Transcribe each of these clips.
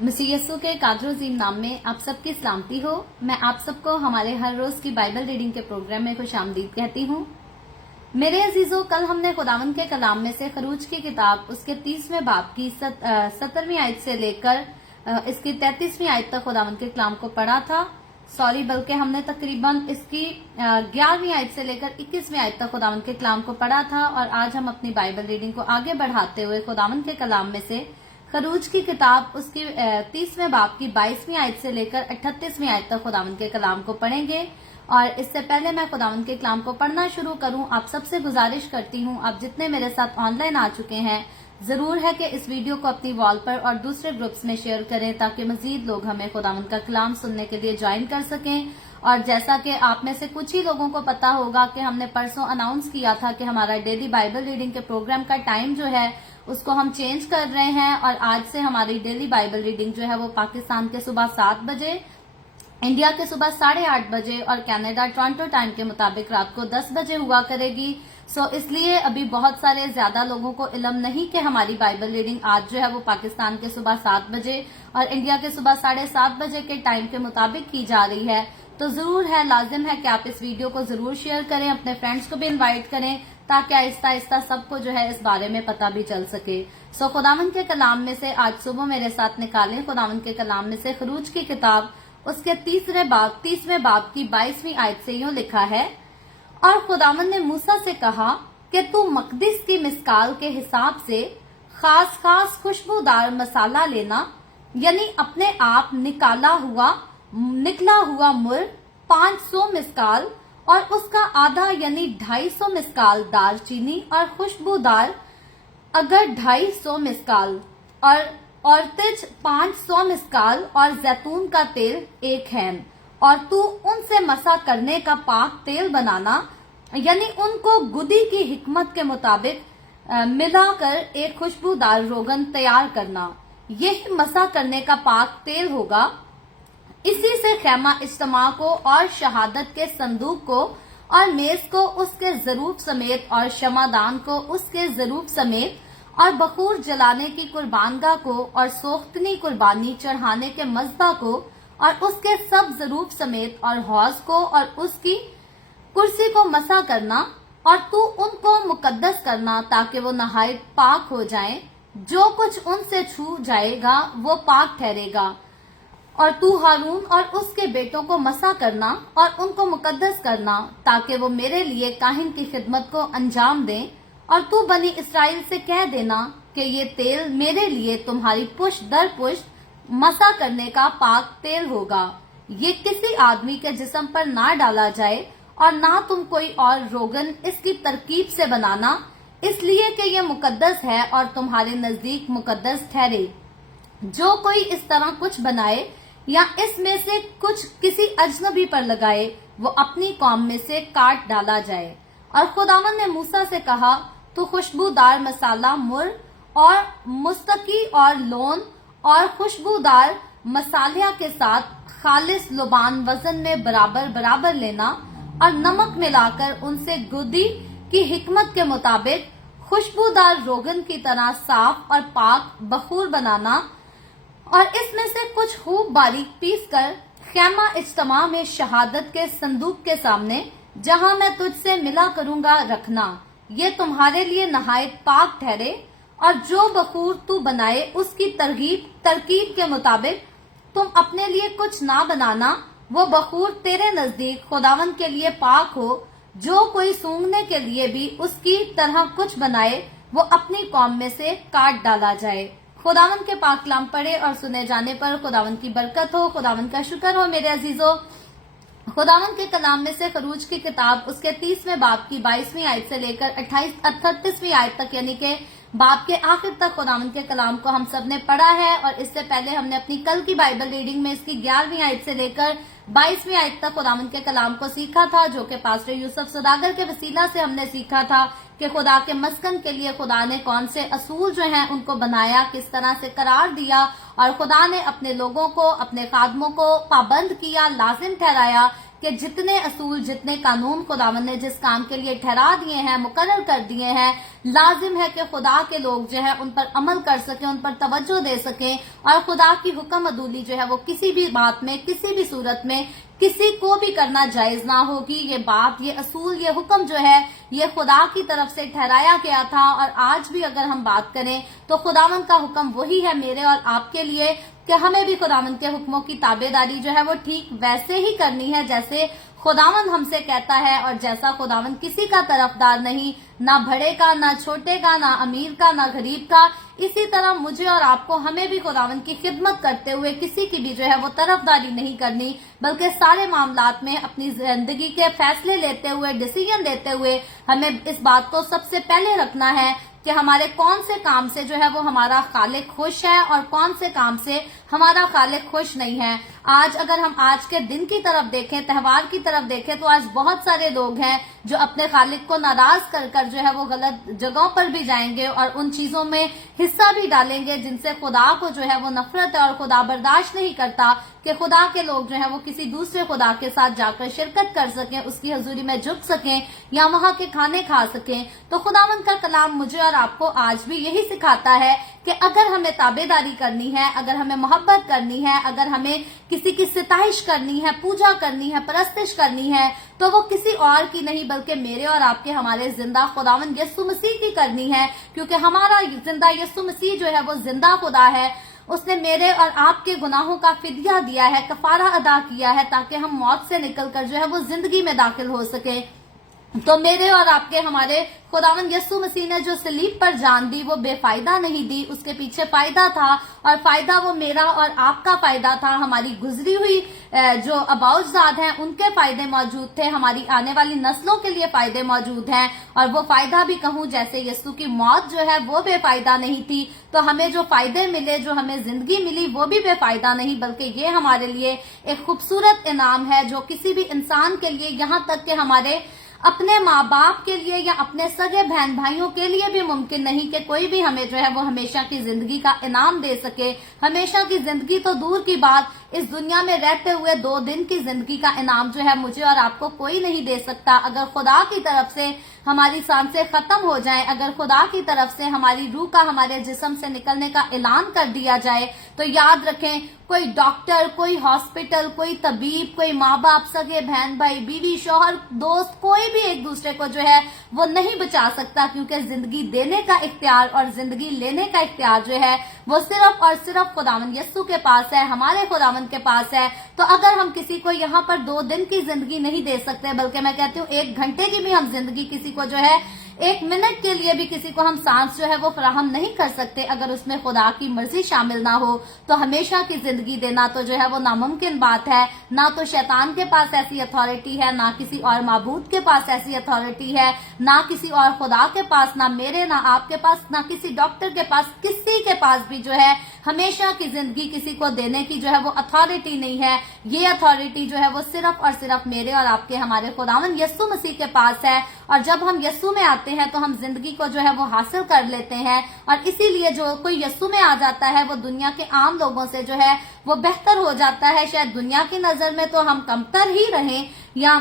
मसीह यस्सु के कादर अजीम नाम में आप सबकी सलामती हो। मैं आप सबको हमारे हर रोज की बाइबल रीडिंग के प्रोग्राम में खुशामदीद कहती हूँ। मेरे अजीजों, कल हमने खुदावंद के कलाम में से खरूज की किताब उसके 30वें बाब की 17वीं आयत से लेकर इसकी 33वीं आयत तक खुदावंद के कलाम को पढ़ा था। बल्कि हमने तकरीबन इसकी 11वीं आयत से लेकर 21वीं आयत तक खुदावंद के कलाम को पढ़ा था। और आज हम अपनी बाइबल रीडिंग को आगे बढ़ाते हुए खुदावंद के कलाम में से खरूज की किताब उसकी 30वें बाब की 22वीं आयत से लेकर 38वीं आयत तक खुदावंद के कलाम को पढ़ेंगे। और इससे पहले मैं खुदावंद के कलाम को पढ़ना शुरू करूं, आप सबसे गुजारिश करती हूं, आप जितने मेरे साथ ऑनलाइन आ चुके हैं, जरूर है कि इस वीडियो को अपनी वॉल पर और दूसरे ग्रुप्स में शेयर करें ताकि मजीद लोग हमें खुदावंद का कलाम सुनने के लिए ज्वाइन कर सकें। और जैसा कि आप में से कुछ ही लोगों को पता होगा कि हमने परसों अनाउंस किया था कि हमारा डेली बाइबल रीडिंग के प्रोग्राम का टाइम जो है उसको हम चेंज कर रहे हैं। और आज से हमारी डेली बाइबल रीडिंग जो है वो पाकिस्तान के सुबह 7 बजे, इंडिया के सुबह 8:30 बजे और कनाडा टोरंटो टाइम के मुताबिक रात को 10 बजे हुआ करेगी। इसलिए अभी बहुत सारे ज्यादा लोगों को इल्म नहीं कि हमारी बाइबल रीडिंग आज जो है वो पाकिस्तान के सुबह 7 बजे और इंडिया के सुबह 7:30 बजे के टाइम के मुताबिक की जा रही है। तो जरूर है, लाजिम है कि आप इस वीडियो को जरूर शेयर करें, अपने फ्रेंड्स को भी इनवाइट करें ताकि आहिस्ता आहिस्ता सबको जो है इस बारे में पता भी चल सके। खुदावंद के कलाम में से आज सुबह मेरे साथ निकालें खुदावंद के कलाम में से खरूज की किताब उसके 30वें बाब की 22वीं आयत से यूं लिखा है, और खुदावंद ने मूसा से कहा कि तू मकदिस की मिस्काल के हिसाब से खास खास खुशबूदार मसाला लेना, यानी अपने आप निकला हुआ मुर 500 मिस्काल और उसका आधा यानी 250 मिस्काल दालचीनी और खुशबूदार अगर 250 मिस्काल और तिज 500 मिस्काल और जैतून का तेल 1 हैन। और तू उनसे मसा करने का पाक तेल बनाना, यानी उनको गुदी की हिकमत के मुताबिक मिलाकर एक खुशबूदार रोगन तैयार करना। यही मसा करने का पाक तेल होगा। इसी से खैमा इज्तिमा को और शहादत के संदूक को और मेज को उसके ज़रूफ समेत और शमादान को उसके ज़रूफ समेत और बखूर जलाने की कुर्बानगाह को और सोख्तनी कुर्बानी चढ़ाने के मज़बा को और उसके सब ज़रूफ समेत और हौज को और उसकी कुर्सी को मसा करना। और तू उनको मुकद्दस करना ताकि वो नहायत पाक हो जाएं। जो कुछ उनसे छू जाएगा वो पाक ठहरेगा। और तू हारून और उसके बेटों को मसा करना और उनको मुकद्दस करना ताकि वो मेरे लिए काहिन की खिदमत को अंजाम दें। और तू बनी इसराइल से कह देना कि ये तेल मेरे लिए तुम्हारी पुष्ट दर पुष्ट मसा करने का पाक तेल होगा। ये किसी आदमी के जिस्म पर ना डाला जाए और ना तुम कोई और रोगन इसकी तरकीब से बनाना, इसलिए कि ये मुकद्दस है और तुम्हारे नजदीक मुकद्दस ठहरे। जो कोई इस तरह कुछ बनाए या इसमें से कुछ किसी अजनबी पर लगाए वो अपनी कौम में से काट डाला जाए। और खुदावंद ने मूसा से कहा, तो खुशबूदार मसाला मुर और मुस्तकी और लोन और खुशबूदार मसालिया के साथ खालिस लुबान वजन में बराबर बराबर लेना और नमक मिलाकर उनसे गुदी की हिकमत के मुताबिक खुशबूदार रोगन की तरह साफ और पाक बखूर बनाना। और इसमें से कुछ खूब बारीक पीस कर खैमा इज्तिमा में शहादत के संदूक के सामने जहां मैं तुझसे मिला करूंगा रखना। ये तुम्हारे लिए नहायत पाक ठहरे। और जो बखूर तू बनाए उसकी तरकीब के मुताबिक तुम अपने लिए कुछ ना बनाना, वो बखूर तेरे नजदीक खुदावंद के लिए पाक हो। जो कोई सूंघने के लिए भी उसकी तरह कुछ बनाए वो अपनी कौम में से काट डाला जाए। खुदावंद के पाक कलाम पढ़े और सुने जाने पर खुदावंद की बरकत हो, खुदावंद का शुक्र हो। मेरे अजीजों, खुदावंद के कलाम में से खरूज की किताब उसके 30वें बाब की 22वीं आयत से लेकर 38वीं आयत तक, यानी कि बाब के आखिर तक खुदावंद के कलाम को हम सब ने पढ़ा है। और इससे पहले हमने अपनी कल की बाइबल रीडिंग में इसकी 11वीं आयत से लेकर 22वीं आयत तक खुदावंद के कलाम को सीखा था, जो कि पास्टर यूसुफ सौदागर के वसीला से हमने सीखा था कि खुदा के मस्कन के लिए खुदा ने कौन से असूल जो हैं उनको बनाया, किस तरह से करार दिया और खुदा ने अपने लोगों को, अपने खादमों को पाबंद किया, लाजिम ठहराया کہ جتنے اصول جتنے قانون خداوند نے جس کام کے لیے ٹھہرا دیے ہیں مقرر کر دیے ہیں لازم ہے کہ خدا کے لوگ جو ہے ان پر عمل کر سکیں ان پر توجہ دے سکیں اور خدا کی حکم عدولی جو ہے وہ کسی بھی بات میں کسی بھی صورت میں کسی کو بھی کرنا جائز نہ ہوگی. یہ بات یہ اصول یہ حکم جو ہے یہ خدا کی طرف سے ٹھہرایا گیا تھا اور آج بھی اگر ہم بات کریں تو خداوند کا حکم وہی ہے میرے اور آپ کے لیے کہ ہمیں بھی خداوند کے حکموں کی تابع داری جو ہے وہ ٹھیک ویسے ہی کرنی ہے جیسے خداوند ہم سے کہتا ہے اور جیسا خداوند کسی کا طرفدار نہیں نہ بڑے کا نہ چھوٹے کا نہ امیر کا نہ غریب کا. اسی طرح مجھے اور آپ کو ہمیں بھی خداوند کی خدمت کرتے ہوئے کسی کی بھی جو ہے وہ طرفداری نہیں کرنی بلکہ سارے معاملات میں اپنی زندگی کے فیصلے لیتے ہوئے ڈیسیژن لیتے ہوئے ہمیں اس بات کو سب سے پہلے رکھنا ہے کہ ہمارے کون سے کام سے جو ہے وہ ہمارا خالق خوش ہے اور کون سے کام سے ہمارا خالق خوش نہیں ہے. آج اگر ہم آج کے دن کی طرف دیکھیں تہوار کی طرف دیکھیں تو آج بہت سارے لوگ ہیں جو اپنے خالق کو ناراض کر کر جو ہے وہ غلط جگہوں پر بھی جائیں گے اور ان چیزوں میں حصہ بھی ڈالیں گے جن سے خدا کو جو ہے وہ نفرت ہے اور خدا برداشت نہیں کرتا کہ خدا کے لوگ جو ہے وہ کسی دوسرے خدا کے ساتھ جا کر شرکت کر سکیں اس کی حضوری میں جھک سکیں یا وہاں کے کھانے کھا سکیں. تو خداوند کا کلام مجھے اور آپ کو آج بھی یہی سکھاتا ہے کہ اگر ہمیں تابع داری کرنی ہے اگر ہمیں محبت کرنی ہے اگر ہمیں کسی کی ستائش کرنی ہے پوجا کرنی ہے پرستش کرنی ہے تو وہ کسی اور کی نہیں بلکہ میرے اور آپ کے ہمارے زندہ خداوند یسوع مسیح کی کرنی ہے کیونکہ ہمارا زندہ یسوع مسیح جو ہے وہ زندہ خدا ہے. اس نے میرے اور آپ کے گناہوں کا فدیہ دیا ہے کفارہ ادا کیا ہے تاکہ ہم موت سے نکل کر جو ہے وہ زندگی میں داخل ہو سکے. تو میرے اور آپ کے ہمارے خداوند یسوع مسیح نے جو صلیب پر جان دی وہ بے فائدہ نہیں دی اس کے پیچھے فائدہ تھا اور فائدہ وہ میرا اور آپ کا فائدہ تھا. ہماری گزری ہوئی جو اباؤجداد ہیں ان کے فائدے موجود تھے ہماری آنے والی نسلوں کے لیے فائدے موجود ہیں اور وہ فائدہ بھی کہوں جیسے یسوع کی موت جو ہے وہ بے فائدہ نہیں تھی تو ہمیں جو فائدے ملے جو ہمیں زندگی ملی وہ بھی بے فائدہ نہیں بلکہ یہ ہمارے لیے ایک خوبصورت انعام ہے جو کسی بھی انسان کے لیے یہاں تک کہ ہمارے اپنے ماں باپ کے لیے یا اپنے سگے بہن بھائیوں کے لیے بھی ممکن نہیں کہ کوئی بھی ہمیں جو ہے وہ ہمیشہ کی زندگی کا انعام دے سکے. ہمیشہ کی زندگی تو دور کی بات اس دنیا میں رہتے ہوئے 2 دن کی زندگی کا انعام جو ہے مجھے اور آپ کو کوئی نہیں دے سکتا. اگر خدا کی طرف سے ہماری سانسیں ختم ہو جائیں اگر خدا کی طرف سے ہماری روح کا ہمارے جسم سے نکلنے کا اعلان کر دیا جائے تو یاد رکھیں کوئی ڈاکٹر کوئی ہاسپٹل کوئی طبیب کوئی ماں باپ سگے بہن بھائی بیوی شوہر دوست کوئی بھی ایک دوسرے کو جو ہے وہ نہیں بچا سکتا کیونکہ زندگی دینے کا اختیار اور زندگی لینے کا اختیار جو ہے وہ صرف اور صرف خداوند یسوع کے پاس ہے ہمارے خداوند کے پاس ہے. تو اگر ہم کسی کو یہاں پر 2 دن کی زندگی نہیں دے سکتے بلکہ میں کہتی ہوں 1 گھنٹے کی بھی ہم زندگی کسی کو جو ہے 1 منٹ کے لیے بھی کسی کو ہم سانس جو ہے وہ فراہم نہیں کر سکتے اگر اس میں خدا کی مرضی شامل نہ ہو تو ہمیشہ کی زندگی دینا تو جو ہے وہ ناممکن بات ہے. نہ تو شیطان کے پاس ایسی اتھارٹی ہے نہ کسی اور معبود کے پاس ایسی اتھارٹی ہے نہ کسی اور خدا کے پاس نہ میرے نہ آپ کے پاس نہ کسی ڈاکٹر کے پاس کسی کے پاس بھی جو ہے ہمیشہ کی زندگی کسی کو دینے کی جو ہے وہ اتھارٹی نہیں ہے. یہ اتھارٹی جو ہے وہ صرف اور صرف میرے اور آپ کے ہمارے خداوند یسوع مسیح کے پاس ہے اور جب ہم یسوع میں آتے ہیں تو ہم زندگی کو جو ہے وہ حاصل کر لیتے ہیں اور اسی لیے جو کوئی یسوع میں آ جاتا ہے وہ دنیا کے عام لوگوں سے جو ہے وہ بہتر ہو جاتا ہے. شاید دنیا کی نظر میں تو ہم کمتر ہی رہیں یا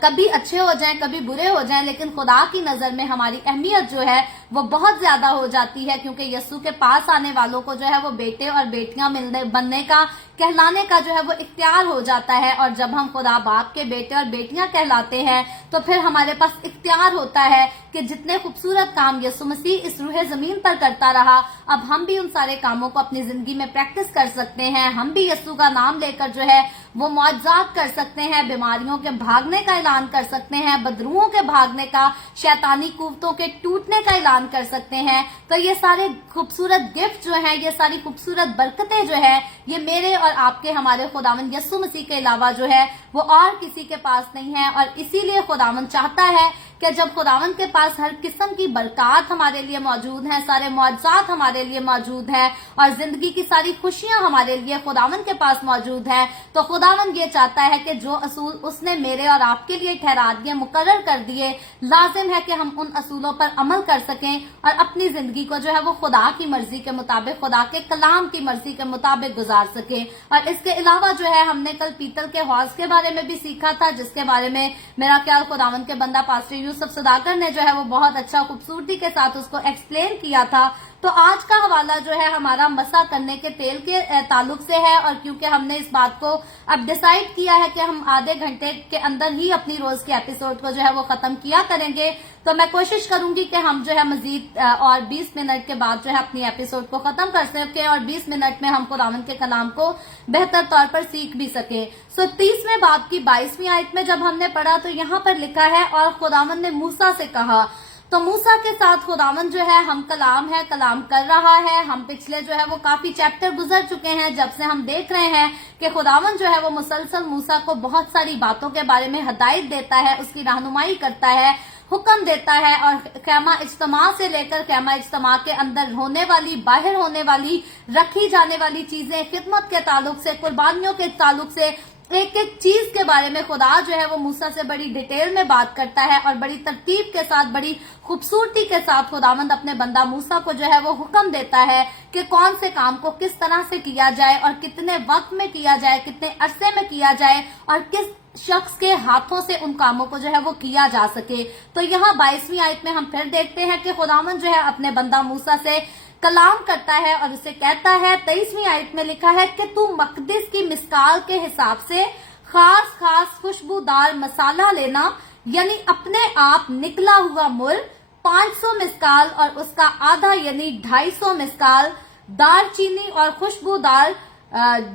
کبھی اچھے ہو جائیں کبھی برے ہو جائیں لیکن خدا کی نظر میں ہماری اہمیت جو ہے وہ بہت زیادہ ہو جاتی ہے کیونکہ یسوع کے پاس آنے والوں کو جو ہے وہ بیٹے اور بیٹیاں بننے کا کہلانے کا جو ہے وہ اختیار ہو جاتا ہے اور جب ہم خدا باپ کے بیٹے اور بیٹیاں کہلاتے ہیں تو پھر ہمارے پاس اختیار ہوتا ہے کہ جتنے خوبصورت کام یسوع مسیح اس روح زمین پر کرتا رہا اب ہم بھی ان سارے کاموں کو اپنی زندگی میں پریکٹس کر سکتے ہیں. ہم بھی یسوع کا نام لے کر جو ہے وہ معجزات کر سکتے ہیں بیماریوں کے بھاگنے کا اعلان کر سکتے ہیں بدروحوں کے بھاگنے کا شیطانی قوتوں کے ٹوٹنے کا اعلان کر سکتے ہیں. تو یہ سارے خوبصورت گفٹ جو ہیں یہ ساری خوبصورت برکتیں جو ہے یہ میرے اور آپ کے ہمارے خداوند یسوع مسیح کے علاوہ جو ہے وہ اور کسی کے پاس نہیں ہے اور اسی لیے خداوند چاہتا ہے کہ جب खुदावन के पास हर किस्म की बरकत हमारे लिए मौजूद है, सारे मुआवजात हमारे लिए मौजूद है और जिंदगी की सारी खुशियां हमारे लिए खुदावन के पास मौजूद है, तो खुदावन ये चाहता है कि जो असूल उसने मेरे और आपके लिए ठहरा दिए, मुकर्रर कर दिए, लाजिम है कि हम उन असूलों पर अमल कर सकें और अपनी जिंदगी को जो है वो खुदा की मर्जी के मुताबिक, खुदा के कलाम की मर्जी के मुताबिक गुजार सके। और इसके अलावा जो है हमने कल पीतल के हौज के बारे में भी सीखा था, जिसके बारे में मेरा ख्याल खुदावन के बंदा पास्टर यूसुफ सदाकर ने जो है वो बहुत अच्छा खूबसूरती के साथ उसको एक्सप्लेन किया था। तो आज का हवाला जो है हमारा मसा करने के तेल के ताल्लुक से है, और क्योंकि हमने इस बात को अब डिसाइड किया है कि हम आधे घंटे के अंदर ही अपनी रोज के एपिसोड को जो है वो खत्म किया करेंगे, तो मैं कोशिश करूंगी कि हम जो है मजीद और 20 मिनट के बाद जो है अपनी एपिसोड को खत्म कर सके और 20 मिनट में हम खुदावन के कलाम को बेहतर तौर पर सीख भी सके। 30वें बाब की 22वीं आयत में जब हमने पढ़ा तो यहाँ पर लिखा है, और खुदावन ने मूसा से कहा। तो मूसा के साथ खुदावन जो है हम कलाम कर रहा है। हम पिछले जो है वो काफी चैप्टर गुजर चुके हैं जब से हम देख रहे हैं कि खुदावन जो है वो मुसलसल मूसा को बहुत सारी बातों के बारे में हदायत देता है, उसकी रहनुमाई करता है, हुक्म देता है, और खैमा इज्तिमा से लेकर खैमा इज्तिमा के अंदर होने वाली, बाहर होने वाली, रखी जाने वाली चीजें, खिदमत के ताल्लुक से, कुर्बानियों के ताल्लुक से, एक एक चीज के बारे में खुदा जो है वो मूसा से बड़ी डिटेल में बात करता है और बड़ी तरतीब के साथ, बड़ी खूबसूरती के साथ खुदावंद अपने बंदा मूसा को जो है वो हुक्म देता है कि कौन से काम को किस तरह से किया जाए और कितने वक्त में किया जाए, कितने अरसे में किया जाए और किस शख्स के हाथों से उन कामों को जो है वो किया जा सके। तो यहाँ 22वीं आयत में हम फिर देखते हैं कि खुदावंद जो है अपने बंदा मूसा से कलाम करता है और उसे कहता है, 23वीं आयत में लिखा है कि तू मकदिस की मिस्काल के हिसाब से खास खुशबूदार मसाला लेना, यानी अपने आप निकला हुआ मुल 500 मिस्काल और उसका आधा यानी 250 मिस्काल, दालचीनी और खुशबूदार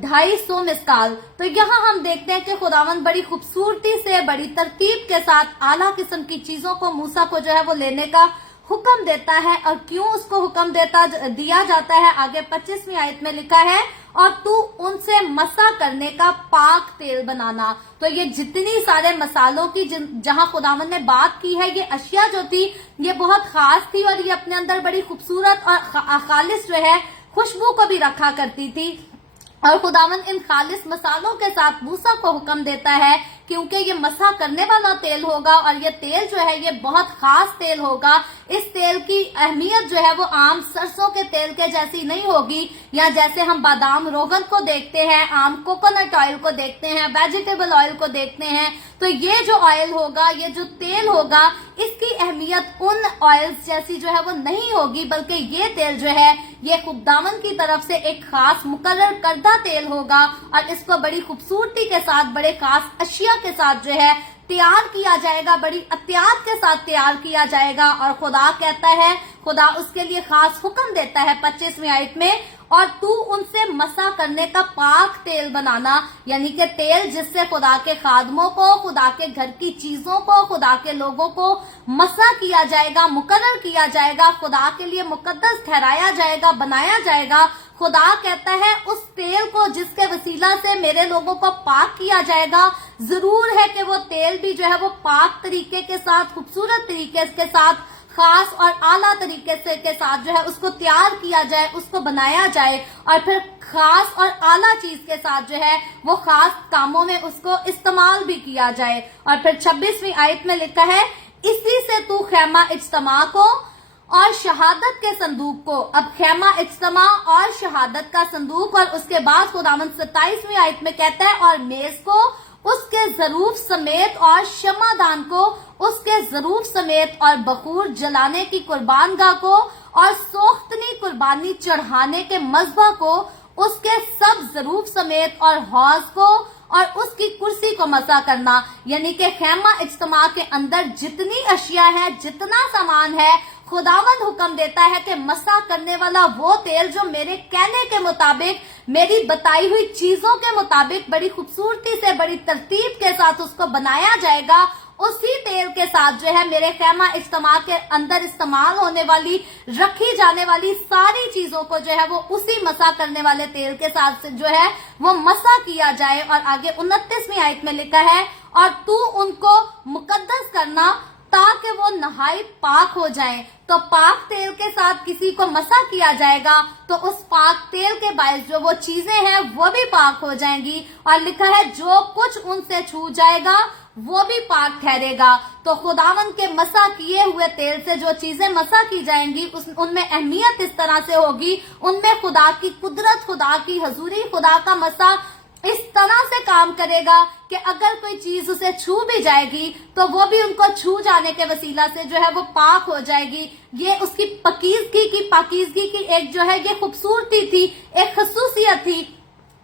250 मिस्काल। तो यहाँ हम देखते हैं कि खुदावंद बड़ी खूबसूरती से, बड़ी तरतीब के साथ आला किस्म की चीजों को मूसा को जो है वो लेने का हुक्म देता है। और क्यों उसको हुक्म दिया जाता है, आगे 25वीं आयत में लिखा है, और तू उनसे मसा करने का पाक तेल बनाना। तो ये जितनी सारे मसालों की जहां खुदावन ने बात की है, ये अशिया जो थी ये बहुत खास थी और ये अपने अंदर बड़ी खूबसूरत और खालिस जो है खुशबू को भी रखा करती थी। और खुदावन इन खालिस मसालों के साथ मूसा को हुक्म देता है, क्योंकि ये मसा करने वाला तेल होगा और ये तेल जो है ये बहुत खास तेल होगा। इस तेल की अहमियत जो है वो आम सरसों के तेल के जैसी नहीं होगी, या जैसे हम बादाम रोगन को देखते हैं, आम कोकोनट ऑयल को देखते हैं, वेजिटेबल ऑयल को देखते हैं। तो ये जो ऑयल होगा, ये जो तेल होगा, इसकी अहमियत उन ऑयल्स जैसी जो है वो नहीं होगी, बल्कि ये तेल जो है ये खुदावन की तरफ से एक खास मुकर्रर करदा तेल होगा और इसको बड़ी खूबसूरती के साथ, बड़े खास अशिया के साथ जो है तैयार किया जाएगा, बड़ी एहतियात के साथ तैयार किया जाएगा। और खुदा कहता है, खुदा उसके लिए खास हुक्म देता है 25वीं आयत में, और तू उनसे मसा करने का पाक तेल बनाना, यानी कि तेल जिससे खुदा के खादमों को, खुदा के घर की चीजों को, खुदा के लोगों को मसा किया जाएगा, मुकर्रर किया जाएगा, खुदा के लिए मुकद्दस ठहराया जाएगा, बनाया जाएगा। खुदा कहता है उस तेल को जिसके वसीला से मेरे लोगों को पाक किया जाएगा, जरूर है कि वो तेल भी जो है वो पाक तरीके के साथ, खूबसूरत तरीके के साथ, खास और आला तरीके से के साथ जो है उसको तैयार किया जाए, उसको बनाया जाए और फिर खास और आला चीज के साथ जो है वो खास कामों में उसको इस्तेमाल भी किया जाए। और फिर 26वीं आयत में लिखा है, इसी से तू खैमा इज्तिमा को और शहादत के संदूक को, अब खैमा इज्तिमा और शहादत का संदूक, और उसके बाद खुदावंद 27वीं आयत में कहता है, और मेज को उसके जरूफ समेत और शमादान को उसके जरूफ समेत और बखूर जलाने की कुर्बानगाह को और सोख्तनी कुर्बानी चढ़ाने के मज़बा को उसके सब जरूफ समेत और हौज को और उसकी कुर्सी को मसा करना। यानी कि खैमा इज्तिमा के अंदर जितनी अशिया है, जितना सामान है, खुदावंद हुक्म देता है कि मसा करने वाला वो तेल जो मेरे कहने के मुताबिक, मेरी बताई हुई चीजों के मुताबिक बड़ी खूबसूरती से, बड़ी तरतीब के साथ उसको बनाया जाएगा, उसी तेल के साथ जो है मेरे खैमा इज्तिमा के अंदर इस्तेमाल होने वाली, रखी जाने वाली सारी चीजों को जो है वो उसी मसा करने वाले तेल के साथ जो है वो मसा किया जाए। और आगे 29वीं आयत में लिखा है, और तू उनको मुकद्दस करना, ताकि वो नहाई पाक हो जाएं। तो पाक तेल के साथ किसी को मसा किया जाएगा तो उस पाक तेल के बायस जो वो चीजें हैं वो भी पाक हो जाएंगी। और लिखा है जो कुछ उनसे छू जाएगा वो भी पाक ठहरेगा। तो खुदावन के मसा किए हुए तेल से जो चीजें मसा की जाएंगी उनमें अहमियत इस तरह से होगी, उनमें खुदा की कुदरत, खुदा की हजूरी, खुदा का मसा इस तरह से काम करेगा कि अगर कोई चीज उसे छू भी जाएगी तो वो भी उनको छू जाने के वसीला से जो है वो पाक हो जाएगी। ये उसकी पाकीज़गी की एक जो है ये खूबसूरती थी, एक खसूसियत थी।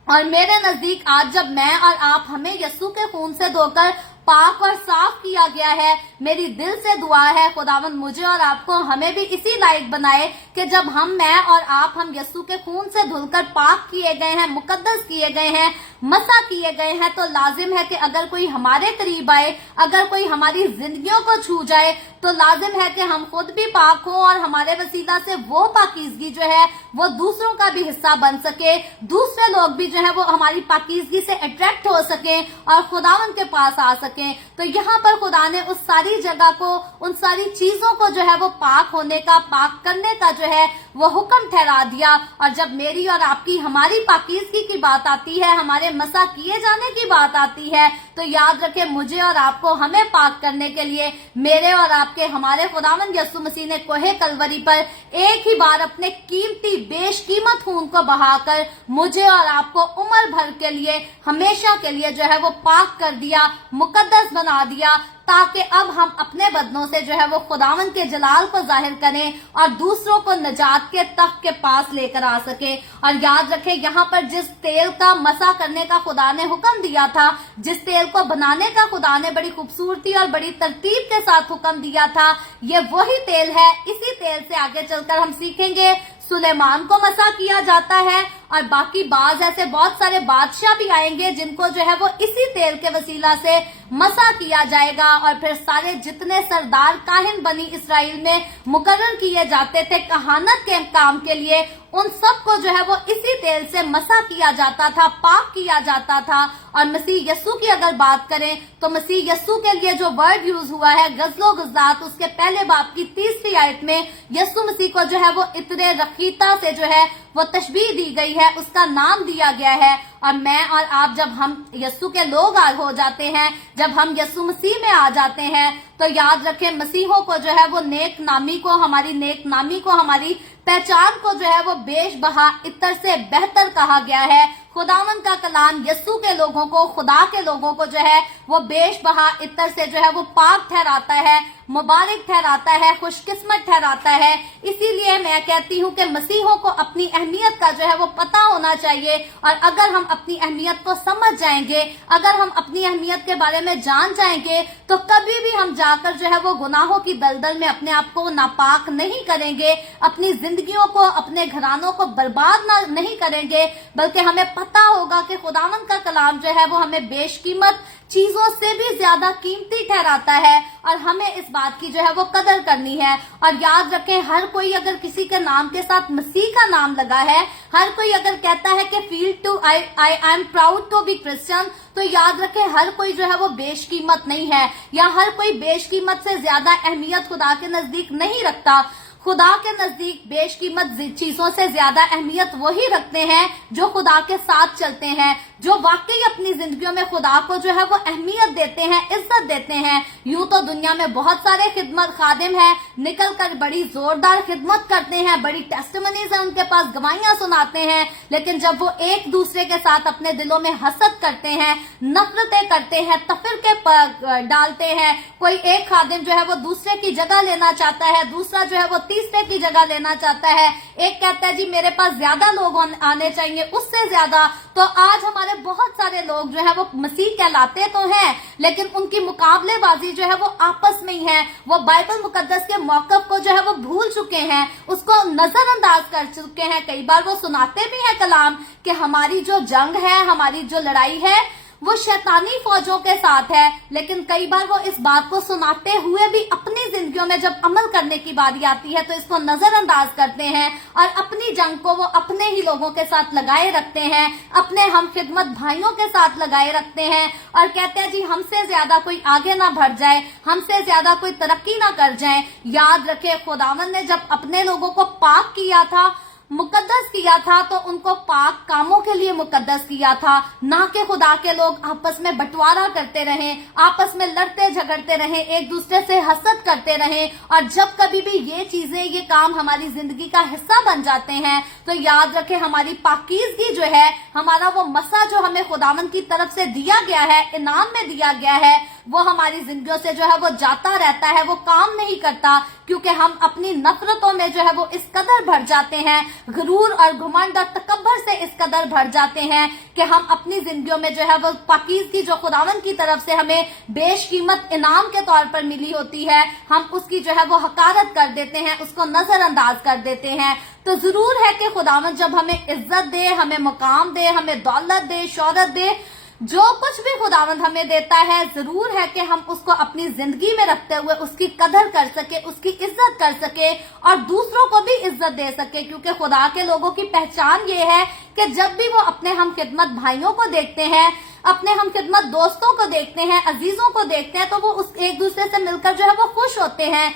और मेरे नजदीक आज जब मैं और आप हमें यस्सु के खून से धोकर पाक और साफ किया गया है, मेरी दिल से दुआ है खुदावंद मुझे और आपको हमें भी इसी लायक बनाए कि जब मैं और हम यस्सु के खून से धुलकर पाक किए गए हैं, मुकद्दस किए गए हैं, मसा किए गए हैं, तो लाजिम है कि अगर कोई हमारे करीब आए, अगर कोई हमारी जिंदगियों को छू जाए तो लाजिम है कि हम खुद भी पाक हो और हमारे वसीला से वो पाकीज़गी जो है वो दूसरों का भी हिस्सा बन सके, दूसरे लोग भी जो है वो हमारी पाकीज़गी से अट्रैक्ट हो सके और खुदावन के पास आ सके। तो यहाँ पर खुदा ने उस सारी जगह को, उन सारी चीजों को जो है वो पाक होने का, पाक करने का जो है वो हुक्म ठहरा दिया। और जब मेरी और आपकी, हमारी पाकीज़गी की बात आती है, हमारे मसा किए जाने की बात आती है, तो याद रखें मुझे और आपको, हमें पाक करने के लिए मेरे और आपके, हमारे खुदावंद यस्सु मसीह ने कोहे कलवरी पर एक ही बार अपने कीमती बेशकीमत खून को बहाकर मुझे और आपको उम्र भर के लिए, हमेशा के लिए जो है वो पाक कर दिया, मुकद्दस बना दिया, ताकि अब हम अपने बदनों से जो है वो खुदावन के जलाल को जाहिर करें और दूसरों को नजात के तख्त के पास लेकर आ सके। और याद रखें यहाँ पर जिस तेल का मसा करने का खुदा ने हुक्म दिया था, जिस तेल को बनाने का खुदा ने बड़ी खूबसूरती और बड़ी तरतीब के साथ हुक्म दिया था, ये वही तेल है। इसी तेल से आगे चलकर हम सीखेंगे सुलेमान को मसा किया जाता है और बाकी बाज ऐसे बहुत सारे बादशाह भी आएंगे जिनको जो है वो इसी तेल के वसीला से मसा किया जाएगा। और फिर सारे जितने सरदार काहिन बनी इसराइल में मुकर्रर किए जाते थे कहानत के काम के लिए, उन सबको जो है वो इसी तेल से मसा किया जाता था, पाक किया जाता था। और मसीह यस्सु की अगर बात करें तो मसीह यस्सु के लिए जो वर्ड यूज हुआ है गज़लो गुज़ात, उसके पहले बाब की 3री आयत में यस्सु मसीह को जो है वो इतने रखीता से जो है वो तशबीह दी गई है, उसका नाम दिया गया है। और मैं और आप जब हम यस्सु के लोग हो जाते हैं, जब हम यस्सु मसीह में आ जाते हैं, तो याद रखें मसीहों को जो है वो नेक नामी को, हमारी नेक नामी को, हमारी पहचान को जो है वो बेशबहा इत्तर से बेहतर कहा गया है। खुदावन का कलाम यस्सु के लोगों को, खुदा के लोगों को जो है वो बेशबहा इत्तर से जो है वो पाक ठहराता है, मुबारक ठहराता है, खुशकिस्मत ठहराता है। इसीलिए मैं कहती हूँ कि मसीहों को अपनी अहमियत का जो है वो पता होना चाहिए। और अगर हम अपनी अहमियत को समझ जाएंगे, अगर हम अपनी अहमियत के बारे में जान जाएंगे, तो कभी भी हम जाकर जो है वो गुनाहों की दलदल में अपने आप को नापाक नहीं करेंगे, अपनी जिंदगियों को, अपने घरानों को बर्बाद नहीं करेंगे, बल्कि हमें पता होगा कि खुदावन का कलाम जो है वो हमें बेशकीमत चीजों से भी ज्यादा कीमती ठहराता है और हमें इस बात की जो है वो कदर करनी है। और याद रखें हर कोई अगर किसी के नाम के साथ मसीह का नाम लगा है, हर कोई अगर कहता है कि feel to I am proud to be Christian, तो याद रखें हर कोई जो है वो बेशकीमत नहीं है, या हर कोई बेशकीमत से ज्यादा अहमियत खुदा के नजदीक नहीं रखता। खुदा के नजदीक बेशकीमत चीजों से ज्यादा अहमियत वही रखते हैं जो खुदा के साथ चलते हैं, जो वाकई अपनी जिंदगियों में खुदा को जो है वो अहमियत देते हैं, इज्जत देते हैं। यूं तो दुनिया में बहुत सारे खिदमत खादिम हैं, निकल कर बड़ी जोरदार खिदमत करते हैं, बड़ी टेस्टिमनीज है उनके पास, गवाहियां सुनाते हैं, लेकिन जब वो एक दूसरे के साथ अपने दिलों में हसद करते हैं, नफरतें करते हैं, तफरके डालते हैं, कोई एक खादिम जो है वो दूसरे की जगह लेना चाहता है, दूसरा जो है वो तीसरे की जगह लेना चाहता है, एक कहता है जी मेरे पास ज्यादा लोग आने चाहिए उससे ज्यादा, तो आज हमारे बहुत सारे लोग जो है वो मसीह कहलाते तो हैं, लेकिन उनकी मुकाबलेबाजी जो है वो आपस में ही है। वो बाइबल मुकद्दस के मौक़िफ़ को जो है वो भूल चुके हैं, उसको नजरअंदाज कर चुके हैं। कई बार वो सुनाते भी हैं कलाम कि हमारी जो जंग है, हमारी जो लड़ाई है वो शैतानी फौजों के साथ है, लेकिन कई बार वो इस बात को सुनाते हुए भी अपनी जिंदगियों में जब अमल करने की बारी आती है तो इसको नजरअंदाज करते हैं और अपनी जंग को वो अपने ही लोगों के साथ लगाए रखते हैं, अपने हम खिदमत भाइयों के साथ लगाए रखते हैं और कहते हैं जी हमसे ज्यादा कोई आगे ना बढ़ जाए, हमसे ज्यादा कोई तरक्की ना कर जाए। याद रखे खुदावंद ने जब अपने लोगों को पाक किया था, मुकद्दस किया था, तो उनको पाक कामों के लिए मुकद्दस किया था, ना कि खुदा के लोग आपस में बंटवारा करते रहे, आपस में लड़ते झगड़ते रहे, एक दूसरे से हसद करते रहे। और जब कभी भी ये चीजें, ये काम हमारी जिंदगी का हिस्सा बन जाते हैं तो याद रखें हमारी पाकीज़गी जो है, हमारा वो मसा जो हमें खुदावंद की तरफ से दिया गया है, इनाम में दिया गया है, वो हमारी जिंदगियों से जो है वो जाता रहता है, वो काम नहीं करता, क्योंकि हम अपनी नफरतों में जो है वो इस कदर भर जाते हैं, गुरूर और घमंड और तकब्बर से इस कदर भर जाते हैं कि हम अपनी जिंदगियों में जो है वो पाकीज़गी जो खुदावंद की तरफ से हमें बेशकीमत इनाम के तौर पर मिली होती है, हम उसकी जो है वो हकारत कर देते हैं, उसको नजरअंदाज कर देते हैं। तो जरूर है कि खुदावंद जब हमें इज्जत दे, हमें मुकाम दे, हमें दौलत दे, शोहरत दे, जो कुछ भी खुदावंद हमें देता है, जरूर है कि हम उसको अपनी जिंदगी में रखते हुए उसकी कदर कर सके, उसकी इज्जत कर सके और दूसरों को भी इज्जत दे सके। क्योंकि खुदा के लोगों की पहचान ये है कि जब भी वो अपने हम खिदमत भाइयों को देखते हैं, अपने हम खिदमत दोस्तों को देखते हैं, अजीजों को देखते हैं, तो वो उस एक दूसरे से मिलकर जो है वो खुश होते हैं,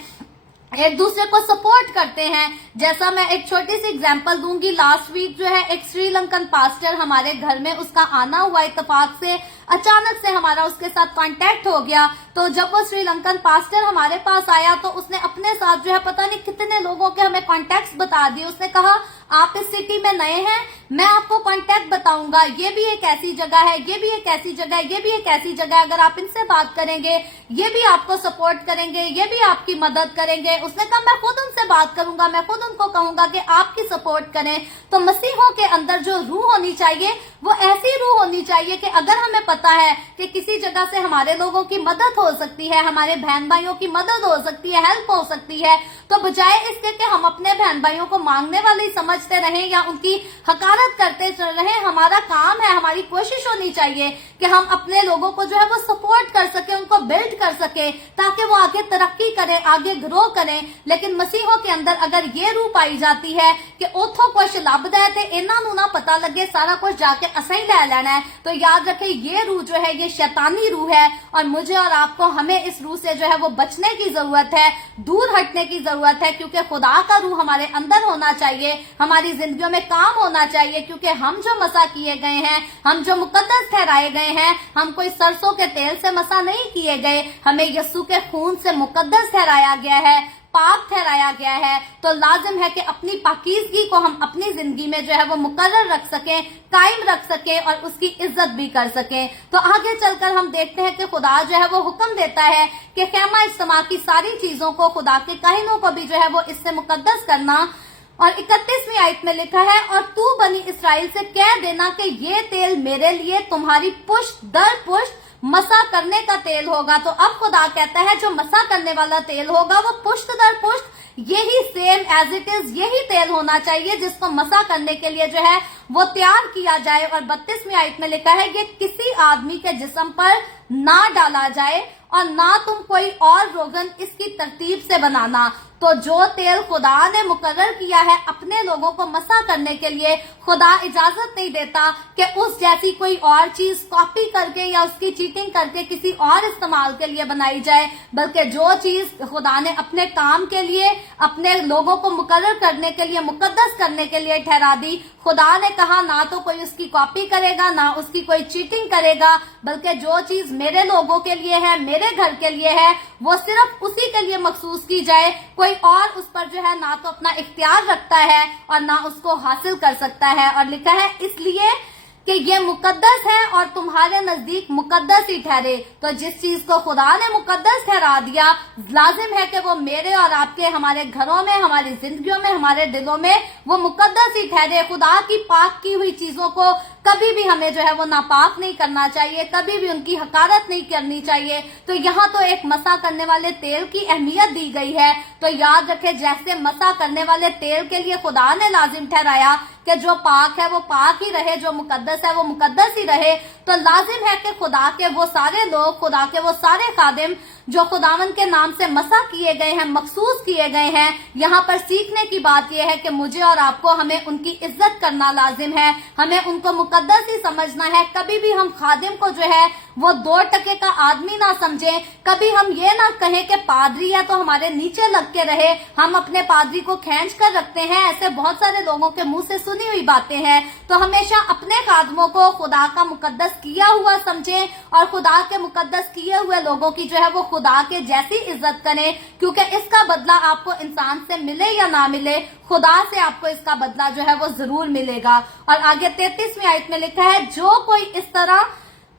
एक दूसरे को सपोर्ट करते हैं। जैसा मैं एक छोटी सी एग्जांपल दूंगी, लास्ट वीक जो है एक श्रीलंकन पास्टर हमारे घर में, उसका आना हुआ इत्तेफाक से, अचानक से हमारा उसके साथ कांटेक्ट हो गया। तो जब वो श्रीलंकन पास्टर हमारे पास आया तो उसने अपने साथ जो है पता नहीं कितने लोगों के हमें कॉन्टेक्ट बता दिए। उसने कहा आप इस सिटी में नए हैं, मैं आपको कॉन्टेक्ट बताऊंगा, ये भी एक ऐसी जगह है, ये भी एक ऐसी जगह है, ये भी एक ऐसी जगह है, अगर आप इनसे बात करेंगे ये भी आपको सपोर्ट करेंगे, ये भी आपकी मदद करेंगे। उसने कहा मैं खुद उनसे बात करूंगा, मैं खुद उनको कहूंगा कि आपकी सपोर्ट करें। तो मसीहों के अंदर जो रूह होनी चाहिए वो ऐसी रूह होनी चाहिए कि अगर हमें पता है कि किसी जगह से हमारे लोगों की मदद हो सकती है, हमारे बहन भाइयों की मदद हो सकती है, हेल्प हो सकती है, तो बजाय इसके कि हम अपने बहन भाइयों को मांगने वाले समझते रहें या उनकी हकारत करते रहें, हमारा काम है, हमारी कोशिश होनी चाहिए कि हम अपने लोगों को जो है वो सपोर्ट कर सके, उनको बिल्ड कर सके, ताकि वो आगे तरक्की करें, आगे ग्रो करें। लेकिन मसीहों के अंदर अगर ये रूह पाई जाती है कि उथों कुछ लभदा है ते इन्हां नूं ना पता लगे, सारा कुछ जाके असां ही ले लेना है, तो याद रखें ये रूह जो है ये शैतानी रूह है और मुझे और आपको हमें इस रूह से जो है वो बचने की जरूरत है, दूर हटने की जरूरत है। क्योंकि खुदा का रूह हमारे अंदर होना चाहिए, हमारी जिंदगियों में काम होना चाहिए। क्योंकि हम जो मसा किए गए हैं, हम जो मुकद्दस ठहराए गए हैं, हम कोई सरसों के तेल से मसा नहीं किए गए, हमें यीशु के खून से मुकद्दस ठहराया गया है, पाक ठहराया गया है। तो लाजिम है कि अपनी पाकीज़गी को हम अपनी जिंदगी में जो है वो मुकर्रर रख सकें, कायम रख सकें और उसकी इज्जत भी कर सकें। तो आगे चलकर हम देखते हैं कि खुदा जो है वो हुक्म देता है कि खैमा इज्तिमा की सारी चीजों को, खुदा के काहिनों को भी जो है वो इससे मुकद्दस करना। और 31वीं आयत में लिखा है, और तू बनी इसराइल से कह देना कि ये तेल मेरे लिए तुम्हारी पुष्ट दर पुष्ट मसा करने का तेल होगा। तो अब खुदा कहता है जो मसा करने वाला तेल होगा वो पुष्ट दर पुष्ट यही सेम एज इट इज यही तेल होना चाहिए जिसको मसा करने के लिए जो है वो तैयार किया जाए। और 32वीं आयत में लिखा है, ये किसी आदमी के जिस्म पर ना डाला जाए और ना तुम कोई और रोगन इसकी तरतीब से बनाना। तो जो तेल खुदा ने मुकर्रर किया है अपने लोगों को मसा करने के लिए, खुदा इजाजत नहीं देता कि उस जैसी कोई और चीज कॉपी करके या उसकी चीटिंग करके किसी और इस्तेमाल के लिए बनाई जाए, बल्कि जो चीज खुदा ने अपने काम के लिए, अपने लोगों को मुकर्रर करने के लिए, मुकद्दस करने के लिए ठहरा दी, खुदा ने कहा ना तो कोई उसकी कॉपी करेगा, ना उसकी कोई चीटिंग करेगा, बल्कि जो चीज मेरे लोगों के लिए है, मेरे घर के लिए है, वो सिर्फ उसी के लिए मखसूस की जाए। कोई और उस पर जो है ना तो अपना इख्तियार रखता है और ना उसको हासिल कर सकता है। और लिखा है इसलिए कि ये मुकद्दस है और तुम्हारे नजदीक मुकद्दस ही ठहरे। तो जिस चीज को खुदा ने मुकद्दस ठहरा दिया, लाजिम है कि वो मेरे और आपके, हमारे घरों में, हमारी जिंदगियों में, हमारे दिलों में वो मुकद्दस ही ठहरे। खुदा की पाक की हुई चीजों को कभी भी हमें जो है वो नापाक नहीं करना चाहिए, कभी भी उनकी हकारत नहीं करनी चाहिए। तो यहाँ तो एक मसा करने वाले तेल की अहमियत दी गई है। तो याद रखें, जैसे मसा करने वाले तेल के लिए खुदा ने लाजिम ठहराया कि जो पाक है वो पाक ही रहे, जो मुकद्दस है वो मुकद्दस ही रहे, तो लाजिम है कि खुदा के वो सारे लोग, खुदा के वो सारे खादिम जो खुदावन के नाम से मसा किए गए हैं, मखसूस किए गए हैं, यहाँ पर सीखने की बात यह है कि मुझे और आपको हमें उनकी इज्जत करना लाजिम है, हमें उनको मुकद्दस ही समझना है। कभी भी हम खादिम को जो है वो 2 टके का आदमी ना समझें, कभी हम ये ना कहें कि पादरी है तो हमारे नीचे लग के रहे, हम अपने पादरी को खींच कर रखते हैं। ऐसे बहुत सारे लोगों के मुंह से सुनी हुई बातें हैं। तो हमेशा अपने खादमों को खुदा का मुकद्दस किया हुआ समझें और खुदा के मुकद्दस किए हुए लोगों की जो है वो खुदा के जैसी इज्जत करें, क्योंकि इसका बदला आपको इंसान से मिले या ना मिले, खुदा से आपको इसका बदला जो है वो जरूर मिलेगा। और आगे 33वीं आयत में लिखा है, जो कोई इस तरह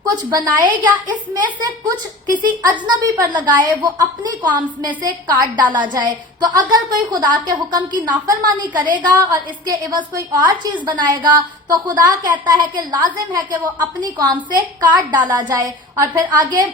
कुछ बनाए या इसमें से कुछ किसी अजनबी पर लगाए, वो अपनी कौम में से काट डाला जाए। तो अगर कोई खुदा के हुक्म की नाफरमानी करेगा और इसके एवज कोई और चीज बनाएगा, तो खुदा कहता है कि लाजिम है कि वो अपनी कौम से काट डाला जाए। और फिर आगे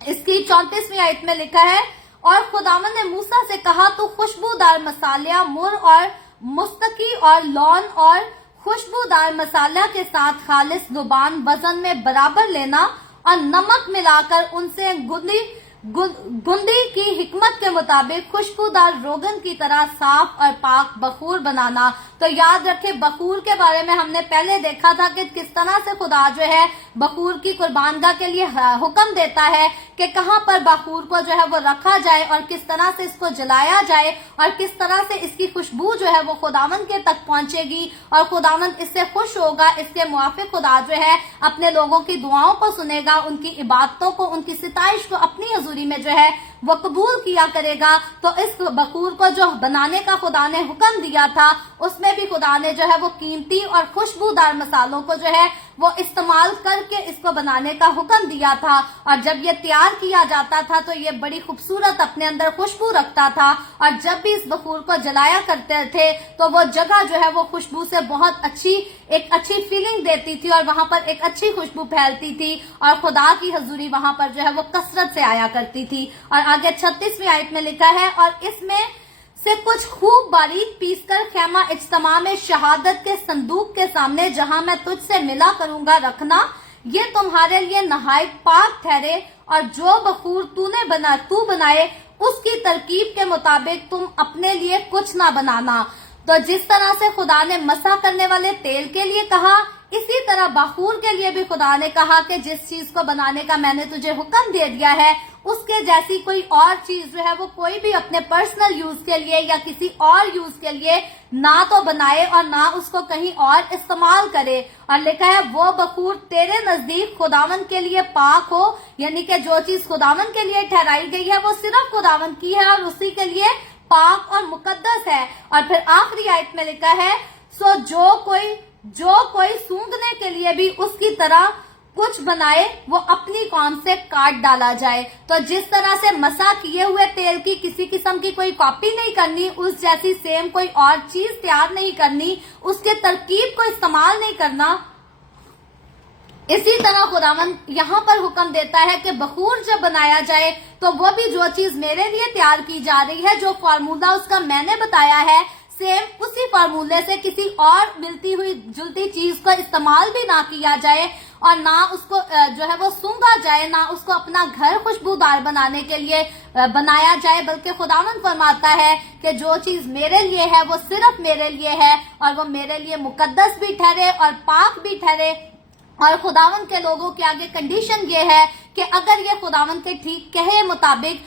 इसकी 34वीं आयत में लिखा है, और खुदावन ने मूसा से कहा, तो खुशबूदार मसालिया, मुर और मुस्तकी और लौन और खुशबूदार मसाला के साथ खालिस जुबान वजन में बराबर लेना और नमक मिलाकर उनसे गुंदी की हिकमत के मुताबिक खुशबूदार रोगन की तरह साफ और पाक बखूर बनाना। तो याद रखें, बखूर के बारे में हमने पहले देखा था कि किस तरह से खुदा जो है बखूर की कुर्बानगाह के लिए हुक्म देता है कि कहाँ पर बखूर को जो है वो रखा जाए और किस तरह से इसको जलाया जाए और किस तरह से इसकी खुशबू जो है वो खुदावंद के तक पहुंचेगी और खुदावंद इससे खुश होगा। इसके मुआफिक खुदा जो है अपने लोगों की दुआओं को सुनेगा, उनकी इबादतों को, उनकी सिताइश को अपनी हजूरी में जो है वो कबूल किया करेगा। तो इस बखूर को जो बनाने का खुदा ने हुक्म दिया था, उसमें भी खुदा ने जो है वो कीमती और खुशबूदार मसालों को जो है वो इस्तेमाल करके इसको बनाने का हुक्म दिया था। और जब ये तैयार किया जाता था तो ये बड़ी खूबसूरत अपने अंदर खुशबू रखता था, और जब भी इस बखूर को जलाया करते थे तो वो जगह जो है वो खुशबू से बहुत एक अच्छी फीलिंग देती थी और वहां पर एक अच्छी खुशबू फैलती थी और खुदा की हजूरी वहां पर जो है वो कसरत से आया करती थी। और आगे 36वीं आयत में लिखा है, और इसमें से कुछ खूब बारीक पीसकर खैमा इज्तिमा में शहादत के संदूक के सामने जहां मैं तुझसे मिला करूंगा रखना, ये तुम्हारे लिए नहायत पाक ठहरे। और जो बखूर तू बनाए उसकी तरकीब के मुताबिक तुम अपने लिए कुछ ना बनाना। तो जिस तरह से खुदा ने मसा करने वाले तेल के लिए कहा, इसी तरह बखूर के लिए भी खुदा ने कहा कि जिस चीज को बनाने का मैंने तुझे हुक्म दे दिया है, उसके जैसी कोई और चीज जो है वो कोई भी अपने पर्सनल यूज के लिए या किसी और यूज के लिए ना तो बनाए और ना उसको कहीं और इस्तेमाल करे। और लिखा है, वो बखूर तेरे नजदीक खुदावन के लिए पाक हो, यानी कि जो चीज खुदावन के लिए ठहराई गई है वो सिर्फ खुदावन की है और उसी के लिए पाक और मुकद्दस है। और फिर आखिरी आयत में लिखा है, सो जो कोई सूंघने के लिए भी उसकी तरह कुछ बनाए, वो अपनी कौम से काट डाला जाए। तो जिस तरह से मसा किए हुए तेल की किसी किस्म की कोई कॉपी नहीं करनी, उस जैसी सेम कोई और चीज तैयार नहीं करनी, उसके तरकीब को इस्तेमाल नहीं करना, इसी तरह खुदावंद यहाँ पर हुक्म देता है कि बखूर जब बनाया जाए तो वो भी जो चीज मेरे लिए तैयार की जा रही है, जो फार्मूला उसका मैंने बताया है, सेम उसी फार्मूले से किसी और मिलती हुई जुलती चीज को इस्तेमाल भी ना किया जाए और ना उसको जो है वो सूंघा जाए, ना उसको अपना घर खुशबूदार बनाने के लिए बनाया जाए, बल्कि खुदावंद फरमाता है कि जो चीज मेरे लिए है वो सिर्फ मेरे लिए है और वो मेरे लिए मुकद्दस भी ठहरे और पाक भी ठहरे। और खुदावंद के लोगों के आगे कंडीशन ये है कि अगर ये खुदावंद के ठीक कहे मुताबिक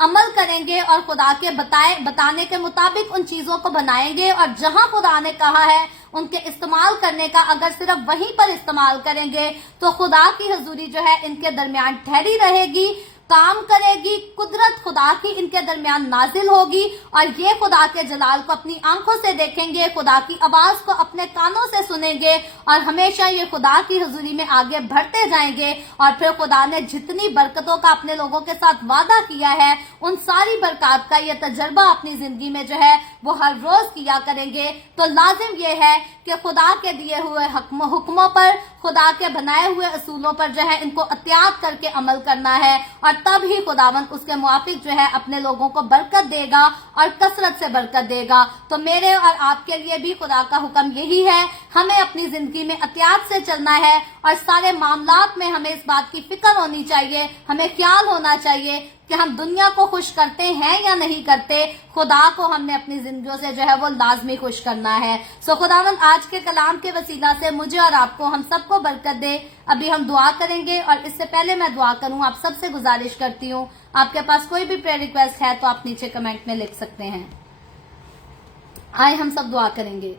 अमल करेंगे और खुदा के बताने के मुताबिक उन चीजों को बनाएंगे और जहां खुदा ने कहा है उनके इस्तेमाल करने का अगर सिर्फ वहीं पर इस्तेमाल करेंगे, तो खुदा की हजूरी जो है इनके दरमियान ठहरी रहेगी। काम करेगी, कुदरत खुदा की इनके दरमियान नाजिल होगी और ये खुदा के जलाल को अपनी आंखों से देखेंगे, खुदा की आवाज को अपने कानों से सुनेंगे और हमेशा ये खुदा की हुजूरी में आगे बढ़ते जाएंगे। और फिर खुदा ने जितनी बरकतों का अपने लोगों के साथ वादा किया है, उन सारी बरकत का ये तजर्बा अपनी जिंदगी में जो है वो हर रोज किया करेंगे। तो लाजिम ये है कि खुदा के दिए हुए हुक्मों पर, खुदा के बनाए हुए असूलों पर जो है इनको एहतियात करके अमल करना है और तब ही खुदावंद उसके मुआफिक जो है अपने लोगों को बरकत देगा और कसरत से बरकत देगा। तो मेरे और आपके लिए भी खुदा का हुक्म यही है, हमें अपनी जिंदगी में एहतियात से चलना है और सारे मामलात में हमें इस बात की फिक्र होनी चाहिए, हमें ख्याल होना चाहिए कि हम दुनिया को खुश करते हैं या नहीं करते। खुदा को हमने अपनी जिंदगियों से जो है वो लाजमी खुश करना है। सो खुदावंद आज के कलाम के वसीला से मुझे और आपको, हम सबको बरकत दे। अभी हम दुआ करेंगे और इससे पहले मैं दुआ करूं, आप सबसे गुजारिश करती हूं, आपके पास कोई भी प्रेयर रिक्वेस्ट है तो आप नीचे कमेंट में लिख सकते हैं। आए हम सब दुआ करेंगे।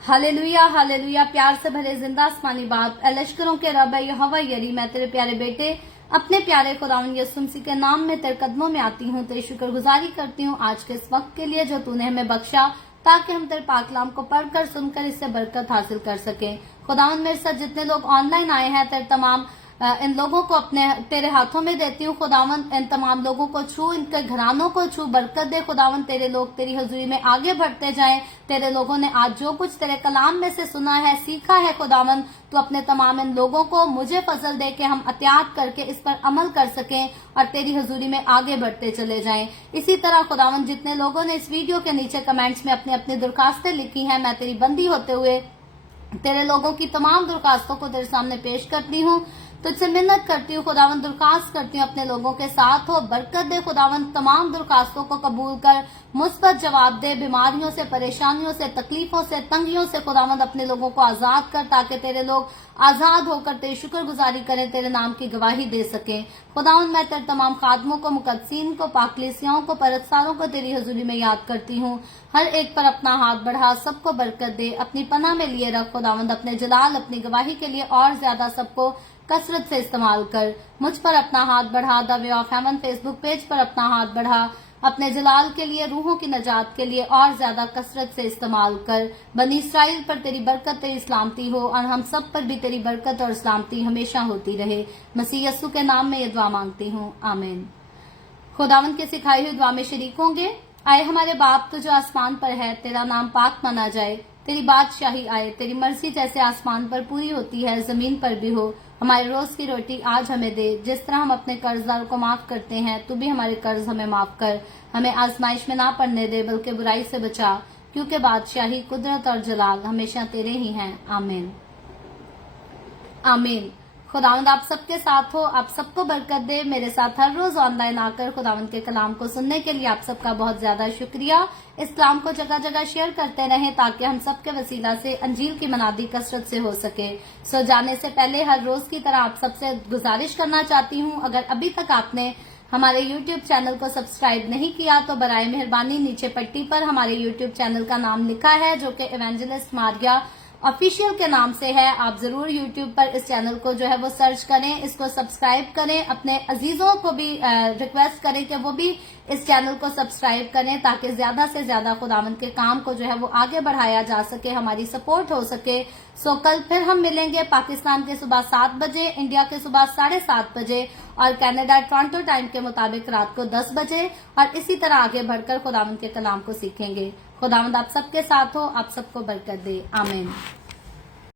Hallelujah hallelujah. प्यार से भरे जिंदा आसमानी बाप, लश्करों के रब यहोवा यरी, मैं तेरे प्यारे बेटे अपने प्यारे खुदावंद यीशु मसीह के नाम में तेरे कदमों में आती हूँ, तेरी शुक्रगुजारी करती हूँ आज के इस वक्त के लिए जो तूने हमें बख्शा, ताकि हम तेरे पाक कलाम को पढ़कर सुनकर इससे बरकत हासिल कर सके। खुदावंद मेरे साथ जितने लोग ऑनलाइन आए हैं, तेरे तमाम इन लोगों को अपने तेरे हाथों में देती हूँ। खुदावंद इन तमाम लोगों को छू, इनके घरानों को छू, बरकत दे। खुदावंद तेरे लोग तेरी हजूरी में आगे बढ़ते जाएं। तेरे लोगों ने आज जो कुछ तेरे कलाम में से सुना है, सीखा है, खुदावंद तो अपने तमाम इन लोगों को मुझे फजल दे के हम एहतियात करके इस पर अमल कर सकें और तेरी हजूरी में आगे बढ़ते चले जाएं। इसी तरह खुदावंद जितने लोगों ने इस वीडियो के नीचे कमेंट्स में अपनी अपनी दरखास्तें लिखी हैं, मैं तेरी बंदी होते हुए तेरे लोगों की तमाम दरखास्तों को तेरे सामने पेश करती हूँ, तुझसे मिन्नत करती हूँ खुदावंद, दरखास्त करती हूँ अपने लोगों के साथ हो, बरकत दे खुदावंद, तमाम दरखास्तों को कबूल कर, मुस्बत जवाब दे, बीमारियों से, परेशानियों से, तकलीफों से, तंगियों से खुदावंद अपने लोगों को आजाद कर, ताकि तेरे लोग आजाद होकर तेरी शुक्रगुजारी करें, तेरे नाम की गवाही दे सके। खुदावंद मैं तेरे तमाम खादमों को, मुकद्दसीन को, पाकलीसियाओं को, परतसारों को तेरी हजूरी में याद करती हूँ। हर एक पर अपना हाथ बढ़ा, सबको बरकत दे, अपनी पनाह में लिए रख खुदावंद, अपने जलाल, अपनी गवाही के लिए और ज्यादा सबको कसरत से इस्तेमाल कर। मुझ पर अपना हाथ बढ़ा, the way of haven Facebook page पर अपना हाथ बढ़ा, अपने जलाल के लिए, रूहों की नजात के लिए और ज्यादा कसरत से इस्तेमाल कर। बनी इसराइल पर तेरी बरकत, तेरी सलामती हो और हम सब पर भी तेरी बरकत और सलामती हमेशा होती रहे। मसीह यस्सु के नाम में ये दुआ मांगती हूँ, आमीन। खुदावंद के सिखाई हुई दुआ में शरीक होंगे। आए हमारे बाप तू जो आसमान पर है, तेरा नाम पाक माना जाए, तेरी बादशाही आए, तेरी मर्जी जैसे आसमान पर पूरी होती है जमीन पर भी हो। हमारे रोज की रोटी आज हमें दे, जिस तरह हम अपने कर्जदारों को माफ करते हैं, तू भी हमारे कर्ज हमें माफ कर। हमें आजमाइश में ना पड़ने दे, बल्कि बुराई से बचा, क्योंकि बादशाही, कुदरत और जलाल हमेशा तेरे ही हैं, आमीन आमीन। खुदावंद आप सबके साथ हो, आप सबको बरकत दे। मेरे साथ हर रोज ऑनलाइन आकर खुदावंद के कलाम को सुनने के लिए आप सबका बहुत ज्यादा शुक्रिया। इस कलाम को जगह जगह शेयर करते रहें, ताकि हम सबके वसीला से अंजील की मनादी कसरत से हो सके। सो जाने से पहले हर रोज की तरह आप सबसे गुजारिश करना चाहती हूँ, अगर अभी तक आपने हमारे YouTube चैनल को सब्सक्राइब नहीं किया तो बराए मेहरबानी नीचे पट्टी पर हमारे YouTube चैनल का नाम लिखा है, जो कि इवेंजलिस्ट मारिया ऑफिशियल के नाम से है। आप जरूर YouTube पर इस चैनल को जो है वो सर्च करें, इसको सब्सक्राइब करें, अपने अजीजों को भी रिक्वेस्ट करें कि वो भी इस चैनल को सब्सक्राइब करें, ताकि ज्यादा से ज्यादा खुदावंद के काम को जो है वो आगे बढ़ाया जा सके, हमारी सपोर्ट हो सके। सो कल फिर हम मिलेंगे पाकिस्तान के सुबह 7 बजे, इंडिया के सुबह 7:30 बजे और कनाडा टोरंटो टाइम के मुताबिक रात को 10 बजे, और इसी तरह आगे बढ़कर खुदावंद के कलाम को सीखेंगे। खुदावंद आप सबके साथ हो, आप सबको बरकत दे, आमीन।